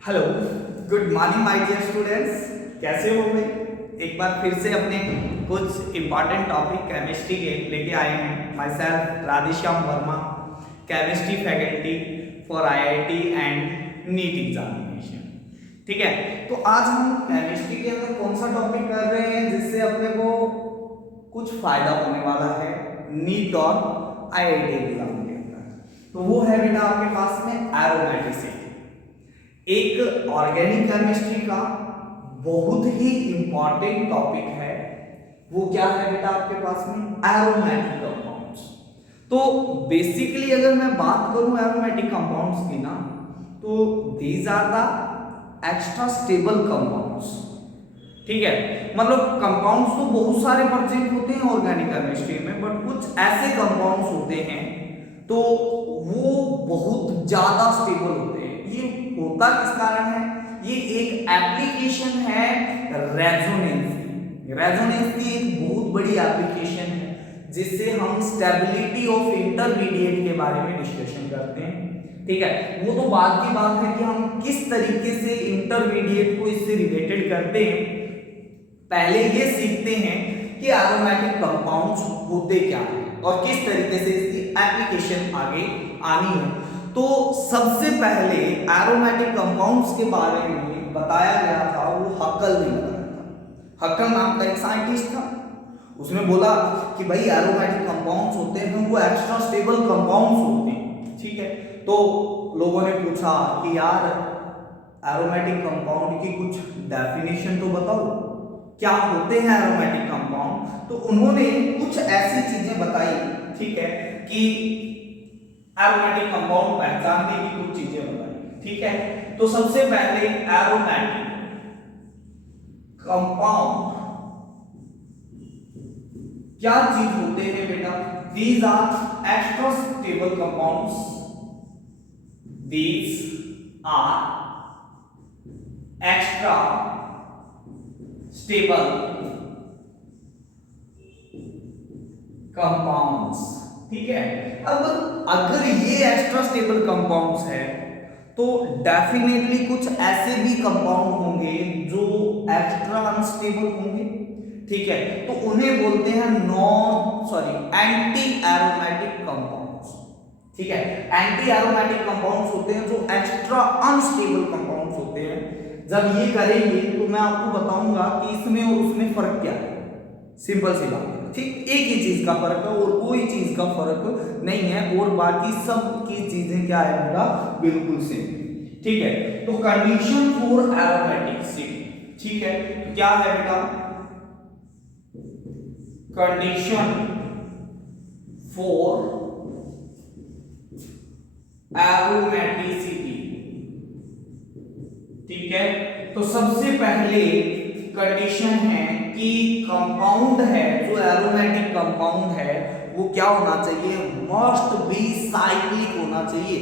Hello, good morning my dear students. कैसे हो भाई? एक बार फिर से अपने कुछ इम्पॉर्टेंट टॉपिक केमिस्ट्री के लेके आए हैं। Myself Radheshyam Verma, chemistry faculty for IIT and NEET examination. ठीक है, तो आज हम केमिस्ट्री के अंदर कौन सा टॉपिक कर रहे हैं जिससे अपने को कुछ फायदा होने वाला है नीट और आईआईटी एग्जाम के अंदर। तो वो है बेटा आपके पास में एरोमेटिसिटी, एक ऑर्गेनिक केमिस्ट्री का बहुत ही इंपॉर्टेंट टॉपिक है। वो क्या है बेटा आपके पास में? Aromatic compounds. तो बेसिकली अगर मैं बात करूं एरोमेटिक कंपाउंड्स की ना, तो these are the extra stable compounds. ठीक है, मतलब कंपाउंड्स तो बहुत सारे प्रेजेंट होते हैं ऑर्गेनिक केमिस्ट्री में, बट कुछ ऐसे कंपाउंड्स होते हैं तो वो बहुत ज्यादा स्टेबल होते हैं। ये होता किस कारण है? ये एक एप्लीकेशन है रेजोनेंस की। रेजोनेंस की एक बहुत बड़ी एप्लीकेशन है जिससे हम स्टेबिलिटी ऑफ इंटरमीडिएट के बारे में डिस्कशन करते हैं। ठीक है, वो तो बाद की बात है कि हम किस तरीके से इंटरमीडिएट को इससे रिलेटेड करते हैं। पहले ये सीखते हैं कि एरोमेटिक कंपाउंड्स होते क्या हैं और किस तरीके से इसकी एप्लीकेशन आगे आनी है। तो सबसे पहले एरोमेटिक कंपाउंड्स के बारे में बताया गया था वो हक्कल ने बताया था। हक्कल नाम का एक साइंटिस्ट था, उसने बोला कि भाई एरोमेटिक कंपाउंड्स होते हैं वो एक्स्ट्रा स्टेबल कंपाउंड्स होते हैं। ठीक है, तो लोगों ने पूछा कि यार एरोमेटिक कंपाउंड की कुछ डेफिनेशन तो बताओ, क्या होते हैं एरोमेटिक कंपाउंड। तो उन्होंने कुछ ऐसी चीजें बताई, ठीक है, कि एरोमेटिक कंपाउंड पहचानने की कुछ चीजें बताई। ठीक है, तो सबसे पहले एरोमेटिक कंपाउंड क्या चीज होते हैं बेटा? These are extra stable compounds. These are extra stable compounds. ठीक है, अब अगर ये एक्स्ट्रा स्टेबल कंपाउंड्स है तो डेफिनेटली कुछ ऐसे भी कंपाउंड होंगे जो एक्स्ट्रा अनस्टेबल होंगे। ठीक है, तो उन्हें बोलते हैं एंटी एरोमेटिक कंपाउंड्स। ठीक है, एंटी एरोमेटिक कंपाउंड्स होते हैं जो एक्स्ट्रा अनस्टेबल कंपाउंड्स होते हैं। जब ये करेंगे तो मैं आपको बताऊंगा कि इसमें और उसमें फर्क क्या है। सिंपल सी बात है, ठीक, एक ही चीज का फर्क है और कोई चीज का फर्क नहीं है, और बाकी सब की चीजें क्या है बेटा? बिल्कुल सेम। ठीक है, तो कंडीशन फॉर एरोमेटिसिटी, ठीक है, तो क्या है बेटा? Condition for aromaticity. ठीक है, तो सबसे पहले कंडीशन है कि कंपाउंड है जो एरोमेटिक कंपाउंड है वो क्या होना चाहिए? मस्ट बी साइक्लिक होना चाहिए।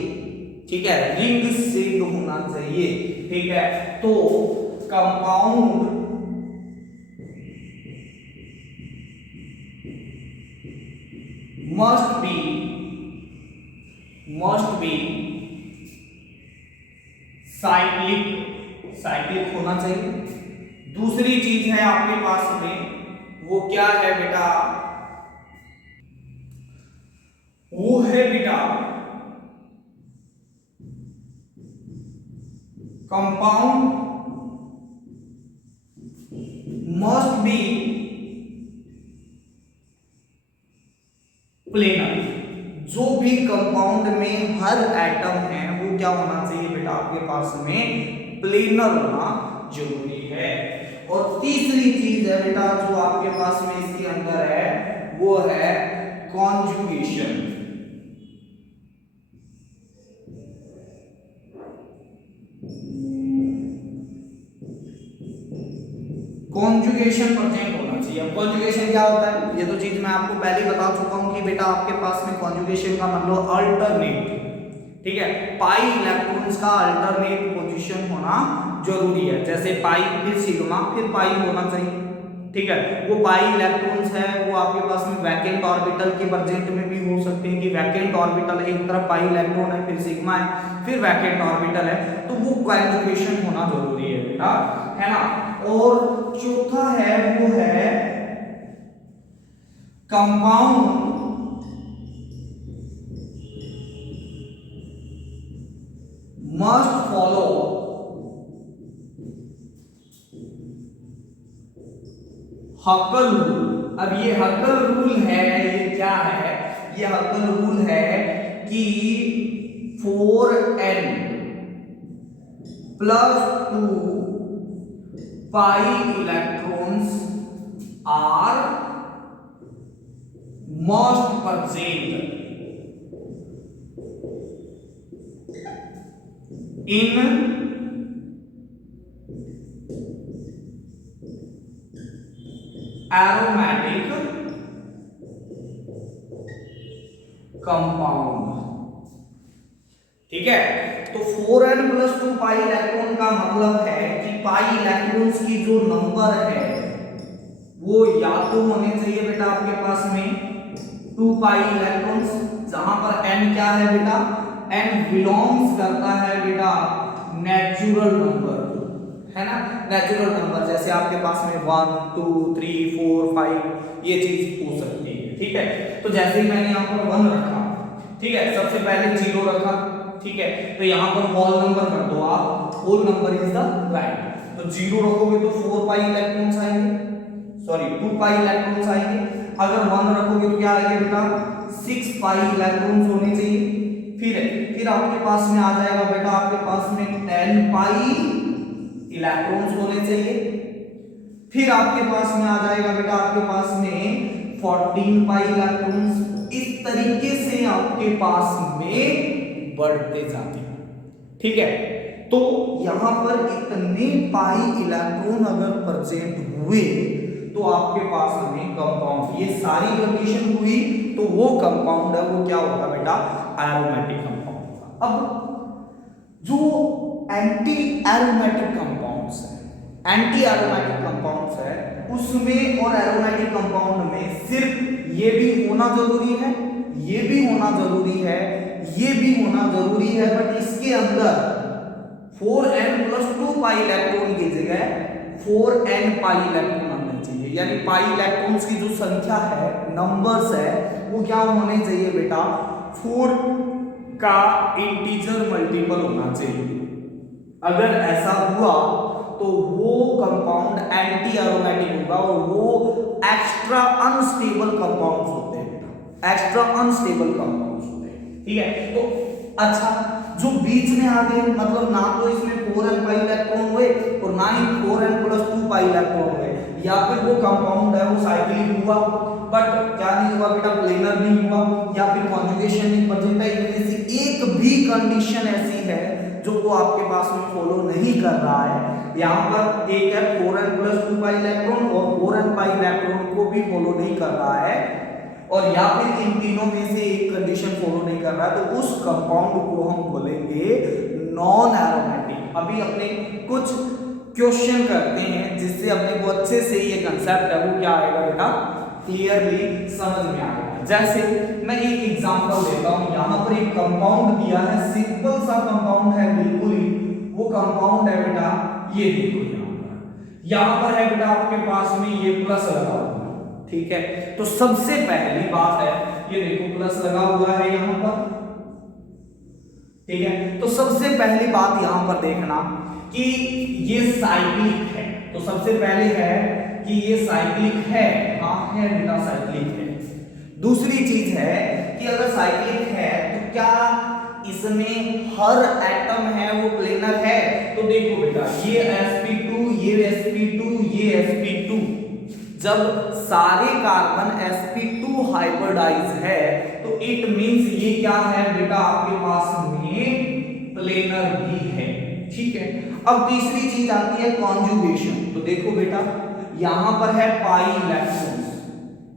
ठीक है, रिंग शेड होना चाहिए। ठीक है, तो कंपाउंड मस्ट बी साइक्लिक होना चाहिए। दूसरी चीज है आपके पास में, वो क्या है बेटा? वो है बेटा कंपाउंड मस्ट बी प्लेनर। जो भी कंपाउंड में हर एटम है वो क्या होना चाहिए बेटा आपके पास में? प्लेनर होना जरूरी है। और तीसरी चीज है बेटा जो आपके पास में इसके अंदर है वो है कॉन्जुगेशन। कॉन्जुगेशन प्रेजेंट होना चाहिए। अब कॉन्जुगेशन क्या होता है ये तो चीज मैं आपको पहले ही बता चुका हूं कि बेटा आपके पास में कॉन्जुगेशन का मतलब अल्टरनेट। ठीक है, पाई इलेक्ट्रॉन्स का अल्टरनेट पोजीशन होना जरूरी है। जैसे पाई फिर सिग्मा फिर पाई होना चाहिए। ठीक है, वो पाई इलेक्ट्रॉन्स है, वो आपके पास में वैकेंट ऑर्बिटल के प्रेजेंट में भी हो सकते हैं कि वैकेंट ऑर्बिटल एक तरफ पाई इलेक्ट्रॉन है, फिर सिग्मा है, फिर वैकेंट ऑर्बिटल है, तो वो कॉन्जुगेशन होना जरूरी है बेटा, है ना। और चौथा है वो है कंपाउंड मस्ट फॉलो हक्कल रूल। अब ये हक्कल रूल है, ये क्या है, ये हक्कल रूल है कि 4n + 2 pi electrons are most present in aromatic compound. ठीक है, तो 4n + 2 पाई इलेक्ट्रॉन का मतलब है कि पाई इलेक्ट्रॉन्स की जो नंबर है वो या तो होने चाहिए बेटा आपके पास में 2 पाई इलेक्ट्रॉन्स, जहां पर n क्या है बेटा, n बिलोंग्स करता है बेटा नेचुरल नंबर, है ना, नेचुरल नंबर, जैसे आपके पास में 1 2 3 4 5 ये चीज हो सकती है। ठीक है, तो जैसे ही मैंने यहाँ पर 1 रखा, ठीक है, सबसे पहले 0 रखा, ठीक है, तो यहाँ पर होल नंबर कर दो आप, whole number is the right, तो 0 रखोगे तो 4 पाई इलेक्ट्रॉन्स आएंगे, सॉरी 2 पाई इलेक्ट्रॉन्स आएंगे, अगर 1 रखोगे तो क्या आएगा बेटा 6 पाई इलेक्ट्रॉन्स होने चाहिए, फिर आपके पास में आ जाएगा बेटा आपके पास में 10 पाई इलेक्ट्रॉन्स होने चाहिए, फिर आपके पास में आ जाएगा बेटा आपके पास में 14 पाई इलेक्ट्रॉन्स, इस तरीके से आपके पास में बढ़ते जाते हैं। ठीक है, तो यहां पर इतने पाई इलेक्ट्रॉन अगर प्रेजेंट हुए तो आपके पास में कंपाउंड, ये सारी कंडीशन हुई तो वो कंपाउंड है वो क्या होगा बेटा एरोमेटिक कंपाउंड होगा। अब जो एंटी एरोमेटिक कंपाउंड्स है, एंटी एरोमेटिक कंपाउंड्स है, उसमें और एरोमेटिक कंपाउंड में सिर्फ ये भी होना जरूरी है, ये भी होना जरूरी है, ये भी होना जरूरी है, बट इसके अंदर 4n + 2 पाई इलेक्ट्रॉन की जगह 4n पाई इलेक्ट्रॉन आना चाहिए, यानी पाई इलेक्ट्रॉन्स की जो संख्या है, नंबर्स है, वो क्या होने चाहिए बेटा 4 का इंटीजर मल्टीपल होना चाहिए। अगर ऐसा हुआ तो वो कंपाउंड एंटी एरोमेटिक होगा और वो एक्स्ट्रा अनस्टेबल कंपाउंड्स होते हैं बेटा, एक्स्ट्रा अनस्टेबल कंपाउंड्स होते हैं। ठीक है, तो अच्छा जो बीच में आ गए, मतलब ना तो इसमें 4n पाई इलेक्ट्रॉन हुए और ना ही 4n + 2 पाई इलेक्ट्रॉन हुए, या फिर वो कंपाउंड है वो साइक्लिक हुआ बट क्या नहीं हुआ बेटा प्लेनर नहीं हुआ, या फिर कॉन्जुगेशन नहीं प्रेजेंट है, इनमें से एक भी कंडीशन ऐसी है जो वो आपके पास में फॉलो नहीं कर रहा है। यहाँ पर एक है 4n + 2 पाई इलेक्ट्रॉन और 4n पाई इलेक्ट्रॉन को भी फॉलो नहीं कर रहा है, और या फिर इन तीनों में से एक कंडीशन फॉलो नहीं कर रहा है, तो उस कंपाउंड को हम बोलेंगे नॉन एरोमेटिक। अभी अपने कुछ क्वेश्चन करते हैं जिससे अपने को अच्छे से ये कंसेप्ट है वो क्या आएगा बेटा क्लियरली समझ में आएगा। जैसे मैं एक एग्जांपल देता हूं, यहां पर एक कंपाउंड दिया है, सिंपल सा कंपाउंड है बिल्कुल ही, वो कंपाउंड है बेटा ये देखो, यहां पर है बेटा आपके पास में ये प्लस लगा हुआ है। ठीक है, तो सबसे पहली बात है ये देखो प्लस लगा हुआ है यहां पर। ठीक है, तो सबसे पहली बात यहां पर देखना कि ये साइक्लिक है, तो सबसे पहले है कि ये साइक्लिक है, हाँ है बेटा साइक्लिक है। दूसरी चीज है कि अगर साइक्लिक है तो क्या इसमें हर एटम है वो प्लेनर है, तो देखो बेटा ये sp2 ये sp2 ये sp2, जब सारे कार्बन sp2 हाइब्रिडाइज है तो इट मींस ये क्या है बेटा आपके पास में प्लेनर भी है। ठीक है, अब तीसरी चीज आती है कॉन्जुगेशन, तो देखो बेटा यहां पर है पाई इलेक्ट्रॉन्स,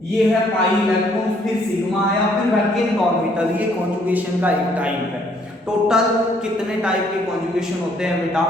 ये है पाई इलेक्ट्रॉन्स, फिर सिग्मा आया, फिर वैकेंट ऑर्बिटल, ये कॉन्जुगेशन का एक टाइप है। टोटल कितने टाइप के कॉन्जुगेशन होते हैं बेटा?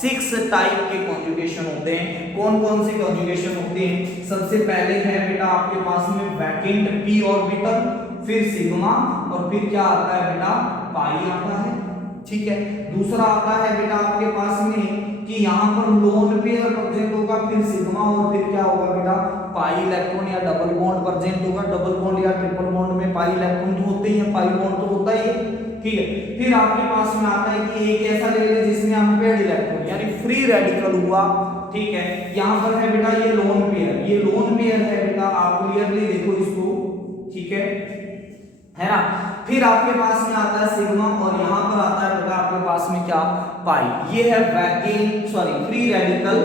6 टाइप के कॉन्जुगेशन होते हैं। कौन कौन से कॉन्जुगेशन होते हैं? सबसे पहले है बेटा आपके पास में वैकेंट p ऑर्बिटल, फिर सिग्मा, और फिर क्या आता है बेटा? पाई आता है। ठीक है। दूसरा आता है बेटा आपके पास में कि यहाँ पर लोन पेयर प्रेजेंट होगा, फिर सिग्मा, और फिर क्या होगा बेटा? पाई इलेक्ट्रॉन या डबल बॉन्ड प्रेजेंट होगा। डबल बॉन्ड या ट्रिपल बॉन्ड में पाई इलेक्ट्रॉन तो होते ही है, पाई बॉन्ड तो होता ही है। ठीक है। फिर आपके पास में आता है कि एक ऐसा ले लीजिए जिसमें अनपेयर्ड इलेक्ट्रॉन यानी फ्री रेडिकल हुआ। ठीक है। यहाँ पर है बेटा ये लोन पेयर, ये लोन पेयर है बेटा, आप क्लियरली देखो इसको। ठीक है ना। फिर आपके पास में आता है सिग्मा, और यहाँ पर आता है बेटा आपके पास में क्या? पाई। ये है वैकेंट फ्री रेडिकल,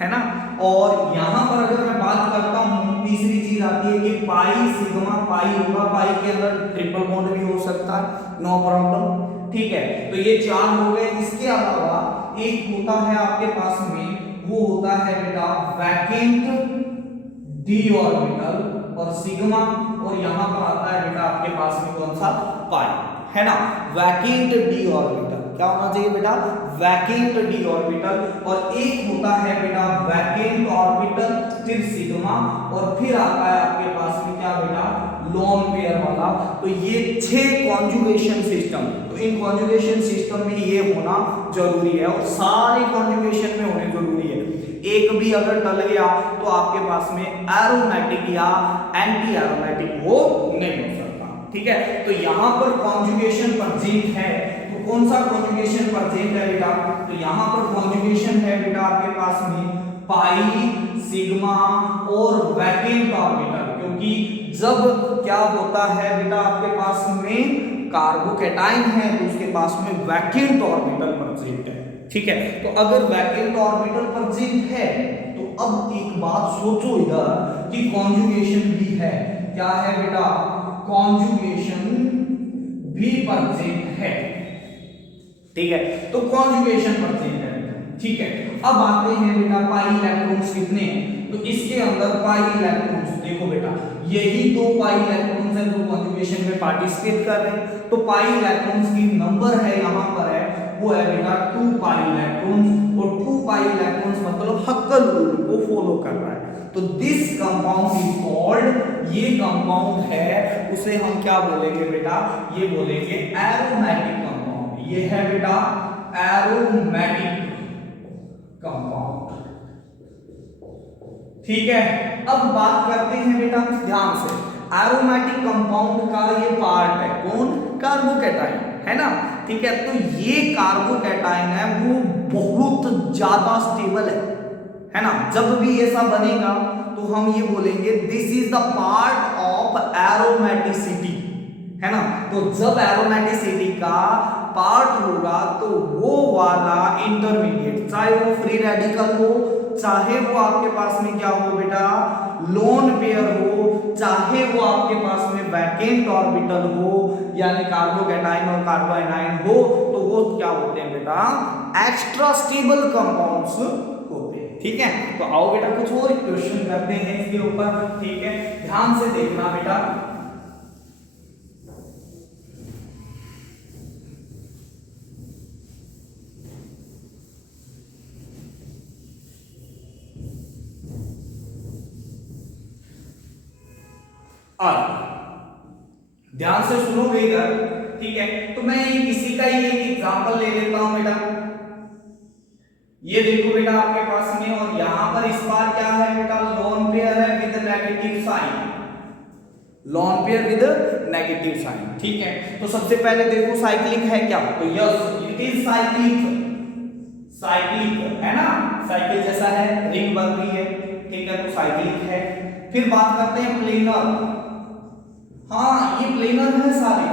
है ना। और यहाँ पर अगर मैं बात करता हूँ, तीसरी चीज आती है कि पाई सिग्मा पाई होगा, पाई के अंदर ट्रिपल बॉन्ड भी हो सकता है, नो प्रॉब्लम। ठीक है। तो ये 4 हो गए। इसके अलावा एक होता है आपके पास में, वो होता है बेटा वैकेंट डी ऑर्बिटल और सिग्मा, और यहां पर आता है बेटा आपके पास में कौन सा? पाई, है ना। वैकेंट डी ऑर्बिटल क्या होना चाहिए बेटा? Vacant D orbital. और एक होता है बेटा वैकेंट ऑर्बिटल, फिर सिग्मा, और फिर आता है आपके पास में क्या बेटा? लोन पेयर वाला। तो ये 6 कॉन्जुगेशन सिस्टम, तो इन कॉन्जुगेशन सिस्टम में ये होना जरूरी है, और सारे कॉन्जुगेशन में होने जरूरी है। एक भी अगर टल गया तो आपके पास में एरोमेटिक या एंटी एरोमेटिक वो नहीं हो सकता। ठीक है। तो यहां पर कॉन्जुगेशन प्रेजेंट है, तो कौन सा कॉन्जुगेशन प्रेजेंट है बेटा? तो यहां पर कॉन्जुगेशन है बेटा आपके पास में पाई, सिग्मा और वैकेंट ऑर्बिटल, क्योंकि जब क्या होता है बेटा आपके पास में कार्बोकैटायन है तो उसके पास में वैकेंट ऑर्बिटल प्रेजेंट है। ठीक है। तो अगर वैकेंट ऑर्बिटल प्रेजेंट है तो अब एक बात सोचो इधर कि कॉन्जुगेशन भी है। क्या है बेटा? कॉन्जुगेशन भी प्रेजेंट है। ठीक है। तो कॉन्जुगेशन प्रेजेंट है। ठीक है। अब आते हैं बेटा पाई इलेक्ट्रॉन्स कितने हैं? तो इसके अंदर पाई इलेक्ट्रॉन्स देखो बेटा, यही 2 पाई इलेक्ट्रॉन्स हैं जो कॉन्जुगेशन में पार्टिसिपेट कर रहे हैं। तो पाई इलेक्ट्रॉन्स की नंबर है यहां पर है, वो है बेटा 2 पाई इलेक्ट्रॉन्स, और 2 पाई इलेक्ट्रॉन्स मतलब हक्कल रूल को फॉलो कर रहा है। तो दिस कंपाउंड इज कॉल्ड, ये कंपाउंड है उसे हम क्या बोलेंगे बेटा? ये बोलेंगे एरोमेटिक कंपाउंड। ये है बेटा एरोमेटिक कंपाउंड। ठीक है। अब बात करते हैं बेटा ध्यान से, एरोमेटिक कंपाउंड का ये पार्ट है कौन? कार्बोकैटायन, है ना। ठीक है। तो ये कार्बोकैटायन है वो बहुत ज्यादा स्टेबल है ना। जब भी ऐसा बनेगा तो हम ये बोलेंगे this is the part of aromaticity, है ना। तो जब एरोमेटिसिटी का पार्ट होगा तो वो वाला इंटरमीडिएट, चाहे वो फ्री रेडिकल हो, चाहे वो आपके पास में क्या हो बेटा? लोन पेयर हो, चाहे वो आपके पास में वैकेंट ऑर्बिटल हो, यानी कार्बोकैटायन और कार्बोएनाइन हो, तो वो क्या होते हैं बेटा? एक्स्ट्रा स्टेबल कंपाउंड्स होते हैं। ठीक है। तो आओ बेटा कुछ और क्वेश्चन करते हैं इसके ऊपर। ठीक है। ध्यान से देखना बेटा। और ध्यान से सुनोगे इधर। ठीक है। तो मैं किसी का ही एक एग्जांपल ले लेता हूं बेटा। ये देखो बेटा आपके पास में, और यहां पर इस बार क्या है बेटा? लोन पेयर है with negative sign, lone pair with negative sign. ठीक है। तो सबसे पहले देखो साइक्लिक है क्या? तो yes it is cyclic, cyclic है ना, साइकिल जैसा है, रिंग बन रही है। ठीक है। तो साइक्लिक है। फिर बात करते हैं प्लेनर। हाँ ये प्लेनर है सारे।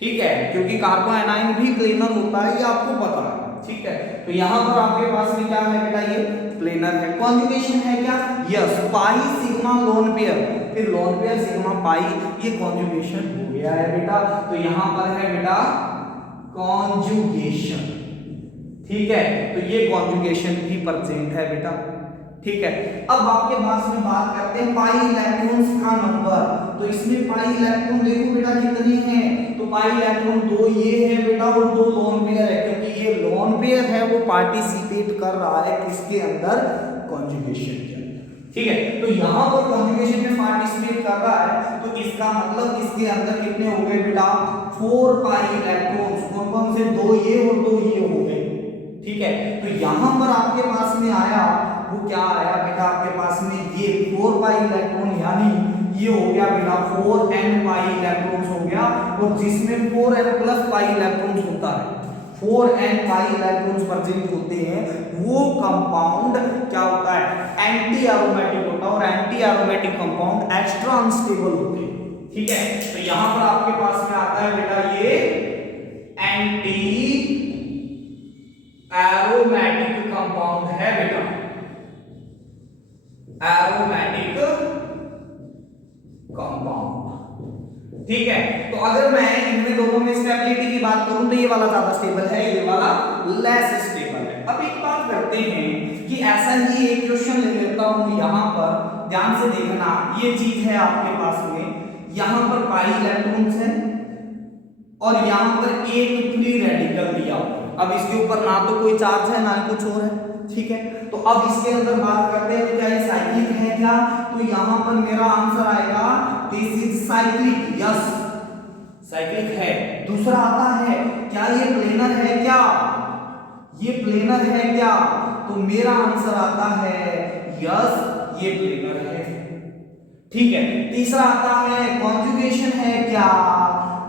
ठीक है। क्योंकि कार्बोएनाइन भी प्लेनर होता है, ये आपको पता है। ठीक है। तो यहां पर आपके पास में क्या है बेटा? ये प्लेनर है। कॉन्जुगेशन है क्या? Yes, pi sigma lone pair, फिर लोन पेयर सिग्मा पाई, ये कॉन्जुगेशन हो गया है बेटा। तो यहां पर है बेटा कॉन्जुगेशन। ठीक है। तो ये कॉन्जुगेशन भी प्रेजेंट है बेटा। ठीक है। अब आपके पास में बात करते हैं पाई इलेक्ट्रॉन्स का नंबर। तो इसमें पाई इलेक्ट्रॉन देखो बेटा कितने हैं? तो पाई इलेक्ट्रॉन दो ये है बेटा और दो लोन पेयर है, क्योंकि ये लोन पेयर है वो पार्टिसिपेट कर रहा है किसके अंदर, कॉन्जुगेशन के अंदर। ठीक है, तो यहां पर कॉन्जुगेशन में पार्टिसिपेट कर रहा है, तो इसका मतलब इसके अंदर कितने हो गए बेटा, 4 पाई इलेक्ट्रॉन्स। कौन कौन से, दो ये और दो ये हो गए। ठीक है, तो यहां पर आपके पास में आया, वो क्या आया बेटा आपके पास में, ये 4 पाई इलेक्ट्रॉन, यानी ये हो गया बेटा 4n पाई इलेक्ट्रॉन्स हो गया, और जिसमें 4n प्लस पाई इलेक्ट्रॉन्स होता है, 4n पाई इलेक्ट्रॉन्स प्रेजेंट होते हैं, वो कंपाउंड क्या होता है, एंटी एरोमेटिक होता है, और anti aromatic compound extra unstable होते हैं। ठीक है, तो यहां पर आपके पास में आता है बेटा ये एंटी एरोमेटिक कंपाउंड है बेटा, एरोमेटिक कंपाउंड। ठीक है, तो अगर मैं इनमें दोनों में स्टेबिलिटी की बात करूं तो ये वाला ज्यादा स्टेबल है, ये वाला लेस स्टेबल है। अब एक बात करते हैं कि ऐसा ही एक क्वेश्चन ले लेता हूं, यहां पर ध्यान से देखना, ये चीज है आपके पास में, यहां पर पाई इलेक्ट्रॉन्स है और यहां पर एक फ्री रेडिकल दिया हुआ। अब इसके ऊपर ना तो कोई चार्ज है ना ही कुछ और है। ठीक है, तो अब इसके अंदर बात करते हैं, तो क्या ये साइक्लिक है क्या, तो यहां पर मेरा आंसर आएगा this is cyclic, yes cyclic है। दूसरा आता है, क्या ये प्लेनर है क्या, ये प्लेनर है क्या, तो मेरा आंसर आता है यस ये प्लेनर है। ठीक है, तीसरा आता है कॉन्जुगेशन है क्या,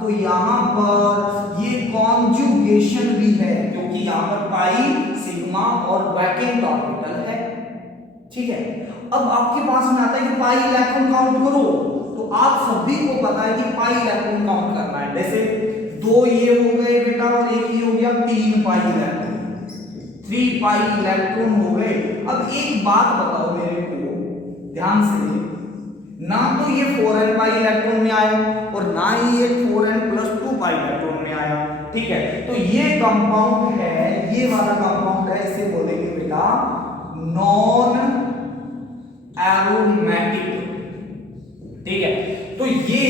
तो यहां पर ये कॉन्जुगेशन भी है, क्योंकि यहां पर पाई सिग्मा और वैकेंट ऑर्बिटल है। ठीक है, अब आपके पास में आता है कि पाई इलेक्ट्रॉन काउंट करो, तो आप सभी को पता है कि पाई इलेक्ट्रॉन काउंट करना है। जैसे दो ये हो गए बेटा और एक ये हो गया 3 पाई इलेक्ट्रॉन, 3 पाई इलेक्ट्रॉन हो गए। अब एक बात बताओ मेरे को ध्यान से, ना तो ये 4n पाई इलेक्ट्रॉन में आया और ना ही ये 4n प्लस 2 पाई इलेक्ट्रॉन में आया। ठीक है, तो ये कंपाउंड है, ये वाला कंपाउंड है, इसे बोलेंगे बेटा नॉन एरोमेटिक। ठीक है, तो ये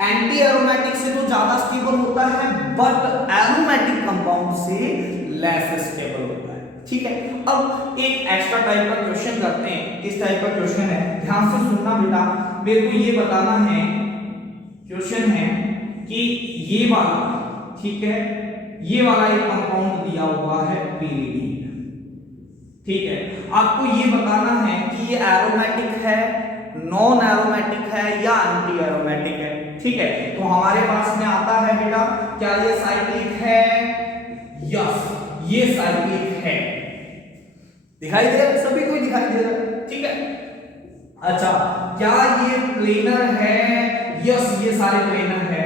एंटी एरोमेटिक से तो ज्यादा स्टेबल होता है, बट एरोमेटिक कंपाउंड से लेस स्टेबल होता है। ठीक है, अब एक एक्स्ट्रा टाइप का क्वेश्चन करते हैं। किस टाइप का क्वेश्चन है, ध्यान से सुनना बेटा, मेरे को ये बताना है, क्वेश्चन है कि ये वाला, ठीक है, ये वाला एक कंपाउंड दिया हुआ है पीरीडीन। ठीक है, आपको ये बताना है कि ये एरोमेटिक है, नॉन एरोमेटिक है या एंटी एरोमेटिक है। ठीक है, तो हमारे पास में आता है बेटा, क्या ये साइक्लिक है, यस ये साइक्लिक है, दिखाई दे रहा, सभी को दिखाई दे रहा। ठीक है, अच्छा क्या ये प्लेनर है, यस ये सारे प्लेनर है।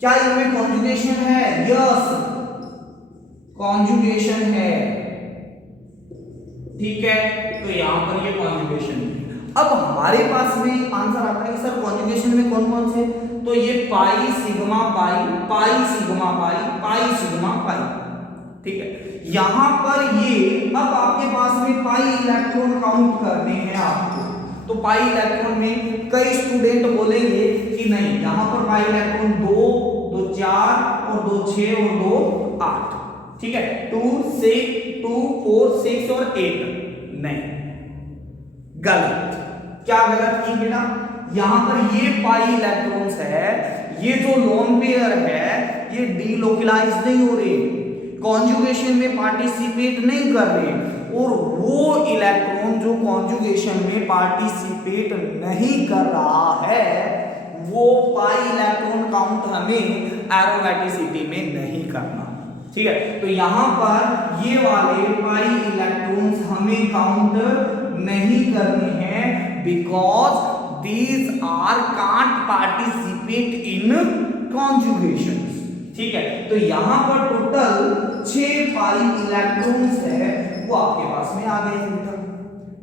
क्या इनमें कॉन्जुगेशन है, यस कॉन्जुगेशन है। ठीक है, तो यहां पर ये कॉन्जुगेशन है। अब हमारे पास में आंसर आता है कि सर कॉन्जुगेशन में कौन कौन से, तो ये pi sigma pi, pi sigma pi, pi sigma pi. ठीक है, यहां पर ये, अब आपके पास में पाई इलेक्ट्रॉन काउंट करने हैं आपको, तो पाई इलेक्ट्रॉन में कई स्टूडेंट बोलेंगे कि नहीं, यहां पर पाई इलेक्ट्रॉन 2, 2 4 और 2 6 और 2 8। ठीक है, 2 6 2 4 6 और 8, नहीं गलत। क्या गलत की बेटा, यहां पर ये पाई इलेक्ट्रॉन्स है, ये जो लोन पेयर है ये डीलोकलाइज नहीं हो रहे, कॉन्जुगेशन में पार्टिसिपेट नहीं कर रहे, और वो इलेक्ट्रॉन जो कॉन्जुगेशन में पार्टिसिपेट नहीं कर रहा है वो पाई इलेक्ट्रॉन काउंट हमें एरोमेटिसिटी में नहीं करना। ठीक है, तो यहां पर ये वाले पाई इलेक्ट्रॉन्स हमें काउंट नहीं करने हैं, because these are can't participate in conjugation. ठीक है, तो यहां पर टोटल 6 पाई इलेक्ट्रॉन्स है, वो आपके पास में आ गए हैं बेटा।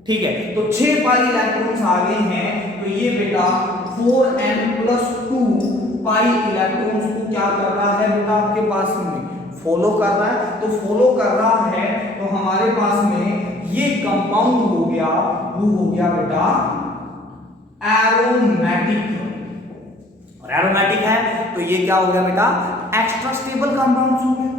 ठीक है, तो 6 पाई इलेक्ट्रॉन्स आ गए हैं, तो ये बेटा 4n प्लस 2 पाई इलेक्ट्रॉन्स को क्या कर रहा है बेटा, आपके पास में फॉलो कर रहा है। तो फॉलो कर रहा है, तो हमारे पास में ये कंपाउंड हो गया, वो हो गया बेटा एरोमेटिक। और एरोमेटिक है तो ये क्या हो गया बेटा, एक्स्ट्रा स्टेबल कंपाउंड्स हो गया।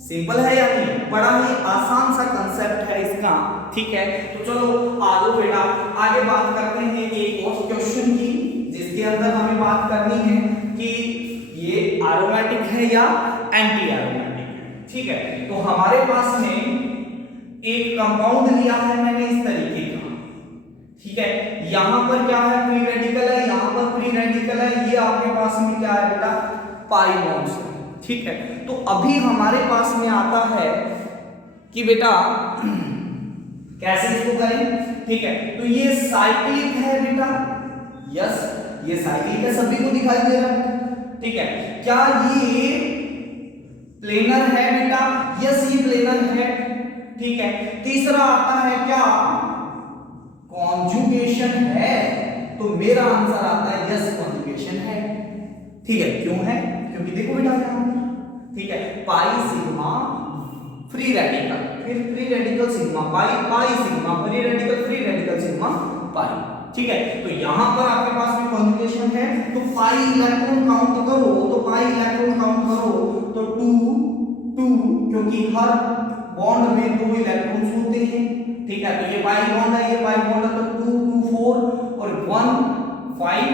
सिंपल है या नहीं, बड़ा ही आसान सा कंसेप्ट है इसका, ठीक है। तो चलो आगे बेटा आगे बात करते हैं एक और क्वेश्चन की, जिसके अंदर हमें बात करनी है कि ये एरोमेटिक है या एंटी एरोमेटिक है, ठीक है। तो हमारे पास में एक कंपाउंड लिया है मैंने इस तरीके का, ठीक है। यहां पर क्या है, फ्री रेडिकल है, यहां पर फ्री रेडिकल है, ये आपके पास में क्या है बेटा, पाई बॉन्ड्स है, ठीक है। तो अभी हमारे पास में आता है कि बेटा कैसे इसको करें, ठीक है। तो ये साइक्लिक है बेटा, यस ये साइक्लिक है, सभी को दिखाई दे रहा है, ठीक है। क्या ये प्लेनर है बेटा, यस ये प्लेनर है, ठीक है। तीसरा आता है क्या, कॉन्जुगेशन है, तो मेरा आंसर आता है यस कॉन्जुगेशन है, ठीक है। क्यों है, क्योंकि देखो बेटा यहां पर, ठीक है, पाई सिग्मा फ्री रेडिकल, फिर free radical sigma pi, pi sigma free radical, free radical sigma pi, ठीक है। तो यहां पर आपके पास में कॉन्जुगेशन है, तो पाई इलेक्ट्रॉन काउंट करो, तो पाई इलेक्ट्रॉन काउंट करो तो 2 2, क्योंकि हर बॉन्ड में 2 इलेक्ट्रॉन्स होते हैं, ठीक है। तो ये पाई बॉन्ड है, ये पाई बॉन्ड है, तो 2 2 4 और 1 5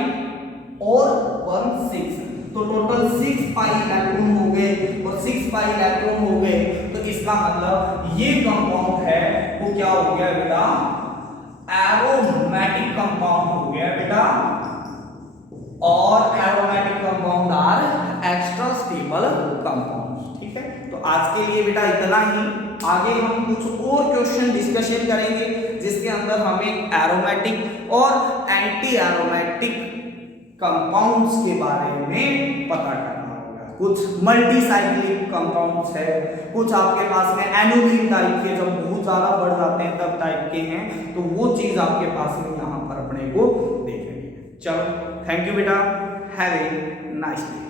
और 1 6, तो टोटल 6 पाई इलेक्ट्रॉन हो गए, और 6 पाई इलेक्ट्रॉन हो गए, तो इसका मतलब ये कंपाउंड है वो क्या हो गया बेटा, एरोमेटिक कंपाउंड हो गया बेटा, और aromatic compound are extra stable compounds, ठीक है। तो आज के लिए बेटा इतना ही, आगे हम कुछ और क्वेश्चन डिस्कशन करेंगे जिसके अंदर हमें एरोमेटिक और एंटी एरोमेटिक कंपाउंड्स के बारे में पता करना होगा। कुछ मल्टी साइक्लिक कंपाउंड्स है, कुछ आपके पास में एनोलिन टाइप के, जब बहुत ज्यादा बढ़ जाते हैं तब टाइप के हैं, तो वो चीज आपके पास में यहाँ पर अपने को देखेंगे। चलो थैंक यू बेटा, हैव ए नाइस डे।